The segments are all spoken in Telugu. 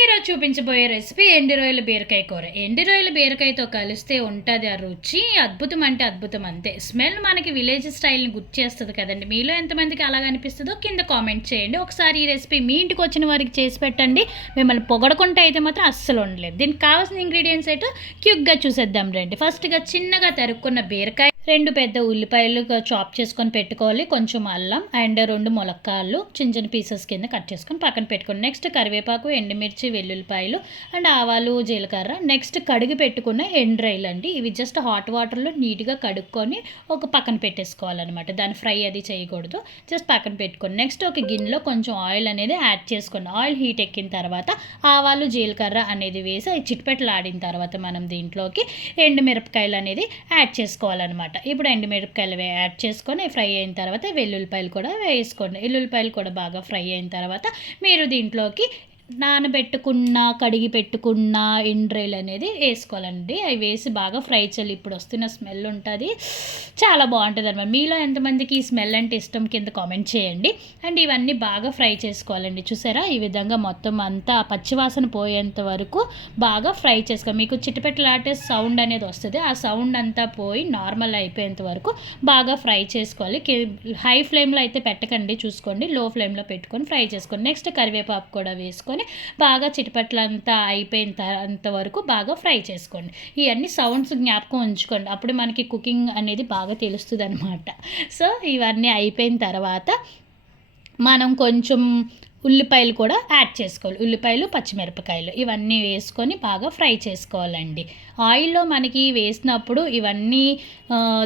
ఈరోజు చూపించబోయే రెసిపీ ఎండు రొయ్యల బీరకాయ కూర. ఎండు రొయ్యల బీరకాయతో కలిస్తే ఉంటుంది ఆ రుచి అద్భుతం అంటే అద్భుతం అంతే. స్మెల్ మనకి విలేజ్ స్టైల్ని గుర్తు చేస్తుంది కదండి. మీలో ఎంతమందికి అలాగ అనిపిస్తుందో కింద కామెంట్ చేయండి. ఒకసారి ఈ రెసిపీ మీ ఇంటికి వచ్చిన వారికి చేసి పెట్టండి. మిమ్మల్ని పొగడకుంటే అయితే మాత్రం అస్సలు ఉండలేదు. దీనికి కావాల్సిన ఇంగ్రీడియంట్స్ అయితే క్యూక్గా చూసేద్దాం రండి. ఫస్ట్గా చిన్నగా తరుక్కున్న బీరకాయ, 2 పెద్ద ఉల్లిపాయలు చాప్ చేసుకొని పెట్టుకోవాలి, కొంచెం అల్లం అండ్ 2 ములక్కాళ్ళు చిన్న చిన్న పీసెస్ కింద కట్ చేసుకొని పక్కన పెట్టుకోండి. నెక్స్ట్ కరివేపాకు, ఎండుమిర్చి, వెల్లుల్లిపాయలు అండ్ ఆవాలు, జీలకర్ర. నెక్స్ట్ కడిగి పెట్టుకున్న ఎండ్రాయిలు అండి. ఇవి జస్ట్ హాట్ వాటర్లో నీట్గా కడుక్కొని ఒక పక్కన పెట్టేసుకోవాలన్నమాట. దాన్ని ఫ్రై అది చేయకూడదు, జస్ట్ పక్కన పెట్టుకోండి. నెక్స్ట్ ఒక గిన్నెలో కొంచెం ఆయిల్ అనేది యాడ్ చేసుకోండి. ఆయిల్ హీట్ ఎక్కిన తర్వాత ఆవాలు, జీలకర్ర అనేది వేసి అవి చిట్పెట్లు ఆడిన తర్వాత మనం దీంట్లోకి ఎండుమిరపకాయలు అనేది యాడ్ చేసుకోవాలన్నమాట. ఇప్పుడు ఎండుమిరపకాయలు యాడ్ చేసుకొని ఫ్రై అయిన తర్వాత వెల్లుల్లిపాయలు కూడా వేసుకోండి. వెల్లుల్లిపాయలు కూడా బాగా ఫ్రై అయిన తర్వాత మీరు దీంట్లోకి నానబెట్టుకున్న, కడిగి పెట్టుకున్న ఎండ్రాయిలు అనేది వేసుకోవాలండి. అవి వేసి బాగా ఫ్రై చేయాలి. ఇప్పుడు వస్తున్న స్మెల్ ఉంటుంది, చాలా బాగుంటుంది అనమాట. మీలో ఎంతమందికి ఈ స్మెల్ అంటే ఇష్టం కింద కామెంట్ చేయండి. అండ్ ఇవన్నీ బాగా ఫ్రై చేసుకోవాలండి. చూసారా, ఈ విధంగా మొత్తం అంతా పచ్చివాసన పోయేంత వరకు బాగా ఫ్రై చేసుకోవాలి. మీకు చిటపెట్టలాటే సౌండ్ అనేది వస్తుంది, ఆ సౌండ్ అంతా పోయి నార్మల్ అయిపోయేంత వరకు బాగా ఫ్రై చేసుకోవాలి. హై ఫ్లేమ్లో అయితే పెట్టకండి, చూసుకోండి, లో ఫ్లేమ్లో పెట్టుకొని ఫ్రై చేసుకోండి. నెక్స్ట్ కరివేపాకు కూడా వేసుకొని బాగా చిటపట్లంతా అయిపోయినంత వరకు బాగా ఫ్రై చేసుకోండి. ఇవన్నీ సౌండ్స్ జ్ఞాపకం ఉంచుకోండి, అప్పుడు మనకి కుకింగ్ అనేది బాగా తెలుస్తుంది అనమాట. సో ఇవన్నీ అయిపోయిన తర్వాత మనం కొంచెం ఉల్లిపాయలు కూడా యాడ్ చేసుకోవాలి. ఉల్లిపాయలు, పచ్చిమిరపకాయలు ఇవన్నీ వేసుకొని బాగా ఫ్రై చేసుకోవాలండి. ఆయిల్లో మనకి వేసినప్పుడు ఇవన్నీ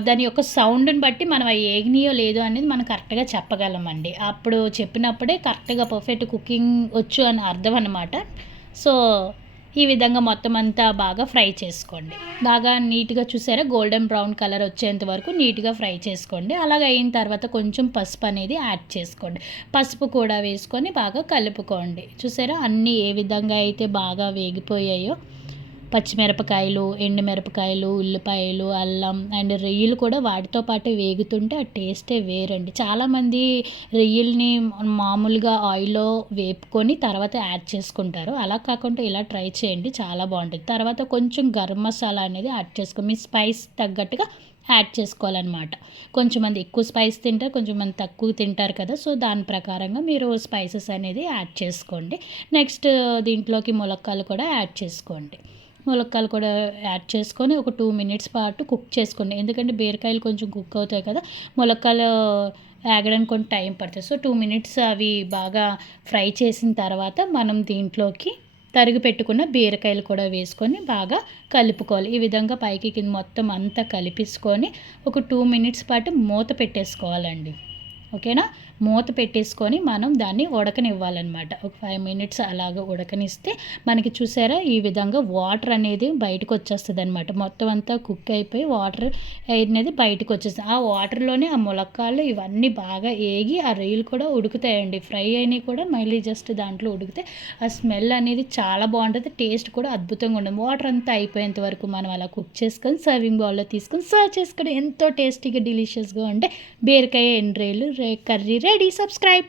దాని యొక్క సౌండ్ని బట్టి మనం అవి ఏగినాయో లేదో అనేది మనం కరెక్ట్గా చెప్పగలమండి. అప్పుడు చెప్పినప్పుడే కరెక్ట్గా పర్ఫెక్ట్ కుకింగ్ వచ్చు అని అర్థం అన్నమాట. సో ఈ విధంగా మొత్తం అంతా బాగా ఫ్రై చేసుకోండి. బాగా నీట్గా చూసారా, గోల్డెన్ బ్రౌన్ కలర్ వచ్చేంత వరకు నీట్గా ఫ్రై చేసుకోండి. అలాగ అయిన తర్వాత కొంచెం పసుపు అనేది యాడ్ చేసుకోండి. పసుపు కూడా వేసుకొని బాగా కలుపుకోండి. చూసారా, అన్నీ ఏ విధంగా అయితే బాగా వేగిపోయాయో, పచ్చిమిరపకాయలు, ఎండుమిరపకాయలు, ఉల్లిపాయలు, అల్లం అండ్ రొయ్యలు కూడా వాటితో పాటు వేగుతుంటే ఆ టేస్టే వేరండి. చాలామంది రొయ్యల్ని మామూలుగా ఆయిల్లో వేపుకొని తర్వాత యాడ్ చేసుకుంటారు. అలా కాకుండా ఇలా ట్రై చేయండి, చాలా బాగుంటుంది. తర్వాత కొంచెం గరం మసాలా అనేది యాడ్ చేసుకో, మీ స్పైస్ తగ్గట్టుగా యాడ్ చేసుకోవాలన్నమాట. కొంచెం మంది ఎక్కువ స్పైస్ తింటారు, కొంచెం మంది తక్కువ తింటారు కదా. సో దాని ప్రకారంగా మీరు స్పైసెస్ అనేది యాడ్ చేసుకోండి. నెక్స్ట్ దీంట్లోకి ములక్కాయలు కూడా యాడ్ చేసుకోండి. ములక్కాయలు కూడా యాడ్ చేసుకొని ఒక 2 మినిట్స్ పాటు కుక్ చేసుకోండి. ఎందుకంటే బీరకాయలు కొంచెం కుక్ అవుతాయి కదా, ములక్కాయలు వేగడానికి కొంచెం టైం పడుతుంది. సో 2 మినిట్స్ అవి బాగా ఫ్రై చేసిన తర్వాత మనం దీంట్లోకి తరిగి పెట్టుకున్న బీరకాయలు కూడా వేసుకొని బాగా కలుపుకోవాలి. ఈ విధంగా పైకి కింద మొత్తం అంతా కలిపేసుకొని ఒక 2 మినిట్స్ పాటు మూత పెట్టేసుకోవాలండి. ఓకేనా, మూత పెట్టేసుకొని మనం దాన్ని ఉడకనివ్వాలన్నమాట. ఒక 5 మినిట్స్ అలాగ ఉడకనిస్తే మనకి చూసారా ఈ విధంగా వాటర్ అనేది బయటకు వచ్చేస్తుంది అనమాట. మొత్తం అంతా కుక్ అయిపోయి వాటర్ అనేది బయటకు వచ్చేస్తుంది. ఆ వాటర్లోనే ఆ ములక్కాళ్ళు ఇవన్నీ బాగా ఏగి ఆ రొయ్యలు కూడా ఉడుకుతాయండి. ఫ్రై అయినవి కూడా మళ్ళీ జస్ట్ దాంట్లో ఉడికితే ఆ స్మెల్ అనేది చాలా బాగుంటుంది, టేస్ట్ కూడా అద్భుతంగా ఉంటుంది. వాటర్ అంతా అయిపోయేంత వరకు మనం అలా కుక్ చేసుకొని సర్వింగ్ బౌల్లో తీసుకొని సర్వ్ చేసుకొని ఎంతో టేస్టీగా డెలిషియస్గా ఉంటే బీరకాయ ఎండ్రాయిలు కర్రీ రెడీ. సబ్స్క్రైబ్.